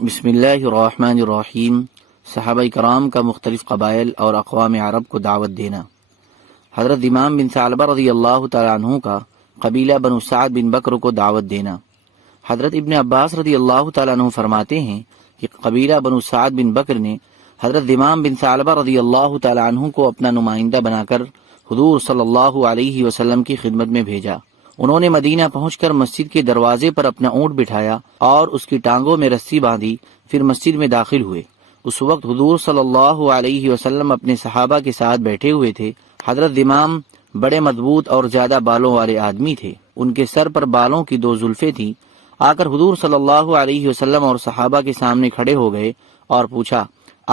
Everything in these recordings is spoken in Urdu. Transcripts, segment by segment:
بسم اللہ الرحمن الرحیم۔ صحابہ کرام کا مختلف قبائل اور اقوام عرب کو دعوت دینا۔ حضرت امام بن ثعلبہ رضی اللہ تعالیٰ عنہ کا قبیلہ بنو سعد بن بکر کو دعوت دینا۔ حضرت ابن عباس رضی اللہ تعالیٰ عنہ فرماتے ہیں کہ قبیلہ بنو سعد بن بکر نے حضرت امام بن ثعلبہ رضی اللہ تعالیٰ عنہ کو اپنا نمائندہ بنا کر حضور صلی اللہ علیہ وسلم کی خدمت میں بھیجا۔ انہوں نے مدینہ پہنچ کر مسجد کے دروازے پر اپنا اونٹ بٹھایا اور اس کی ٹانگوں میں رسی باندھی، پھر مسجد میں داخل ہوئے۔ اس وقت حضور صلی اللہ علیہ وسلم اپنے صحابہ کے ساتھ بیٹھے ہوئے تھے۔ حضرت امام بڑے مضبوط اور زیادہ بالوں والے آدمی تھے۔ ان کے سر پر بالوں کی 2 زلفیں تھیں۔ آ کر حضور صلی اللہ علیہ وسلم اور صحابہ کے سامنے کھڑے ہو گئے اور پوچھا،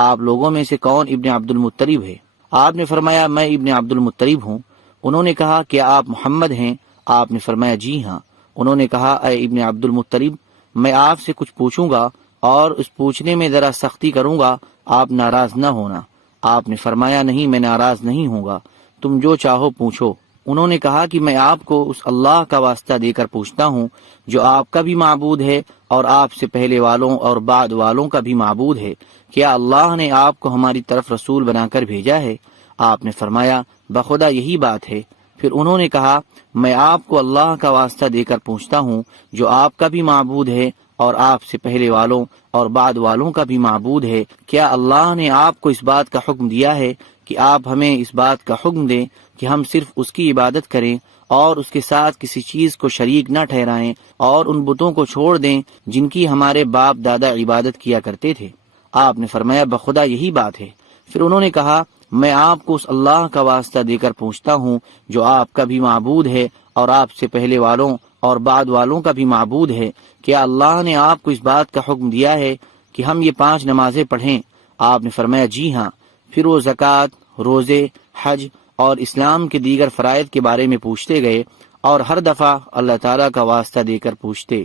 آپ لوگوں میں سے کون ابن عبد المطلب ہے؟ آپ نے فرمایا، میں ابن عبد المطلب ہوں۔ انہوں نے کہا، کیا آپ محمد ہیں؟ آپ نے فرمایا، جی ہاں۔ انہوں نے کہا، اے ابن عبد المطلب، میں آپ سے کچھ پوچھوں گا اور اس پوچھنے میں ذرا سختی کروں گا، آپ ناراض نہ ہونا۔ آپ نے فرمایا، نہیں، میں ناراض نہیں ہوں گا، تم جو چاہو پوچھو۔ انہوں نے کہا کہ میں آپ کو اس اللہ کا واسطہ دے کر پوچھتا ہوں جو آپ کا بھی معبود ہے اور آپ سے پہلے والوں اور بعد والوں کا بھی معبود ہے، کیا اللہ نے آپ کو ہماری طرف رسول بنا کر بھیجا ہے؟ آپ نے فرمایا، بخدا یہی بات ہے۔ پھر انہوں نے کہا، میں آپ کو اللہ کا واسطہ دے کر پوچھتا ہوں جو آپ کا بھی معبود ہے اور آپ سے پہلے والوں اور بعد والوں کا بھی معبود ہے، کیا اللہ نے آپ کو اس بات کا حکم دیا ہے کہ آپ ہمیں اس بات کا حکم دیں کہ ہم صرف اس کی عبادت کریں اور اس کے ساتھ کسی چیز کو شریک نہ ٹھہرائیں اور ان بتوں کو چھوڑ دیں جن کی ہمارے باپ دادا عبادت کیا کرتے تھے؟ آپ نے فرمایا، بخدا یہی بات ہے۔ پھر انہوں نے کہا، میں آپ کو اس اللہ کا واسطہ دے کر پوچھتا ہوں جو آپ کا بھی معبود ہے اور آپ سے پہلے والوں اور بعد والوں کا بھی معبود ہے، کیا اللہ نے آپ کو اس بات کا حکم دیا ہے کہ ہم یہ 5 نمازیں پڑھیں؟ آپ نے فرمایا، جی ہاں۔ پھر وہ زکوٰۃ، روزے، حج اور اسلام کے دیگر فرائض کے بارے میں پوچھتے گئے اور ہر دفعہ اللہ تعالیٰ کا واسطہ دے کر پوچھتے۔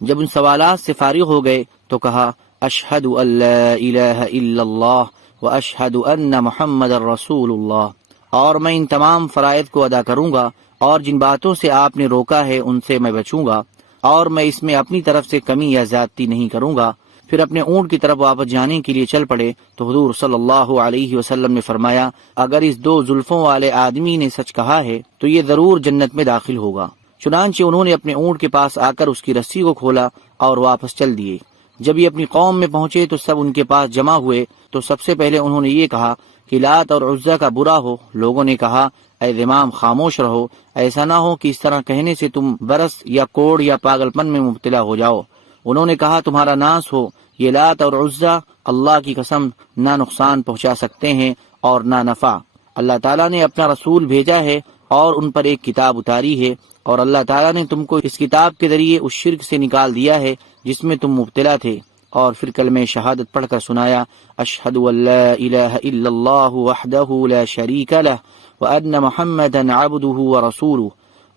جب ان سوالات سے فارغ ہو گئے تو کہا، اشہد ان لا الہ الا اللہ واشہد ان محمد الرسول اللہ، اور میں ان تمام فرائض کو ادا کروں گا اور جن باتوں سے آپ نے روکا ہے ان سے میں بچوں گا اور میں اس میں اپنی طرف سے کمی یا زیادتی نہیں کروں گا۔ پھر اپنے اونٹ کی طرف واپس جانے کے لیے چل پڑے تو حضور صلی اللہ علیہ وسلم نے فرمایا، اگر اس 2 زلفوں والے آدمی نے سچ کہا ہے تو یہ ضرور جنت میں داخل ہوگا۔ چنانچہ انہوں نے اپنے اونٹ کے پاس آ کر اس کی رسی کو کھولا اور واپس چل دیے۔ جب یہ اپنی قوم میں پہنچے تو سب ان کے پاس جمع ہوئے تو سب سے پہلے انہوں نے یہ کہا کہ لات اور عزا کا برا ہو۔ لوگوں نے کہا، اے امام خاموش رہو، ایسا نہ ہو کہ اس طرح کہنے سے تم برس یا کوڑ یا پاگل پن میں مبتلا ہو جاؤ۔ انہوں نے کہا، تمہارا ناس ہو، یہ لات اور عزا اللہ کی قسم نہ نقصان پہنچا سکتے ہیں اور نہ نفع۔ اللہ تعالیٰ نے اپنا رسول بھیجا ہے اور ان پر ایک کتاب اتاری ہے اور اللہ تعالیٰ نے تم کو اس کتاب کے ذریعے اس شرک سے نکال دیا ہے جس میں تم مبتلا تھے۔ اور پھر کلمہ شہادت پڑھ کر سنایا، اشہد ان لا الہ الا اللہ وحدہ لا شریک لہ وان محمدا عبدہ ورسولہ۔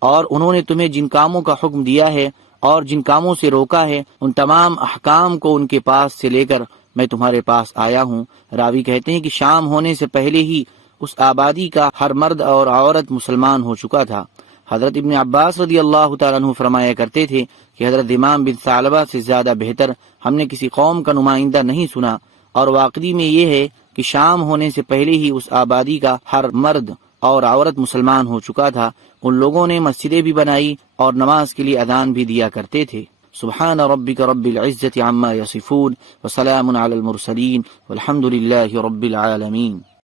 اور انہوں نے تمہیں جن کاموں کا حکم دیا ہے اور جن کاموں سے روکا ہے ان تمام احکام کو ان کے پاس سے لے کر میں تمہارے پاس آیا ہوں۔ راوی کہتے ہیں کہ شام ہونے سے پہلے ہی اس آبادی کا ہر مرد اور عورت مسلمان ہو چکا تھا۔ حضرت ابن عباس رضی اللہ تعالیٰ عنہ فرمایا کرتے تھے کہ حضرت امام بن ثعلبہ سے زیادہ بہتر ہم نے کسی قوم کا نمائندہ نہیں سنا، اور واقعی میں یہ ہے کہ شام ہونے سے پہلے ہی اس آبادی کا ہر مرد اور عورت مسلمان ہو چکا تھا۔ ان لوگوں نے مسجدیں بھی بنائی اور نماز کے لیے اذان بھی دیا کرتے تھے۔ سبحان ربک رب العزة عما یصفون وسلام علی المرسلین والحمد للہ رب العالمین۔